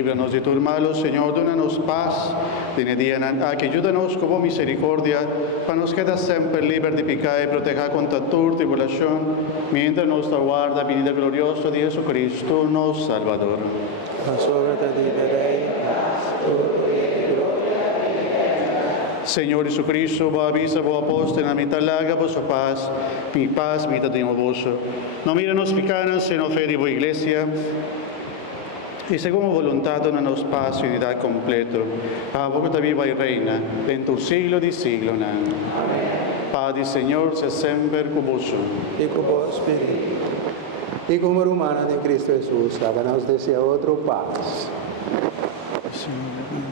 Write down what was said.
líbranos de todo mal, Señor, dónanos paz, que ayúdanos con misericordia, para nos quedar siempre libres de pecado y proteger contra toda tribulación, mientras nos aguarda la venida gloriosa de Jesucristo, nuestro Salvador. Señor Jesucristo, vos avisa, vos apóstol, en la mitad larga, vos paz, mi tenemos vos. No míranos picanas, sino fe de vos iglesia, y según voluntad, donanos paz y unidad completo. A vos que viva y reina, en tu siglo de siglo. Amén. Paz y Señor, se siempre con vos. Y con vos, Espíritu. Y como hermana de Cristo Jesús, háganos desea otro paz. Señor.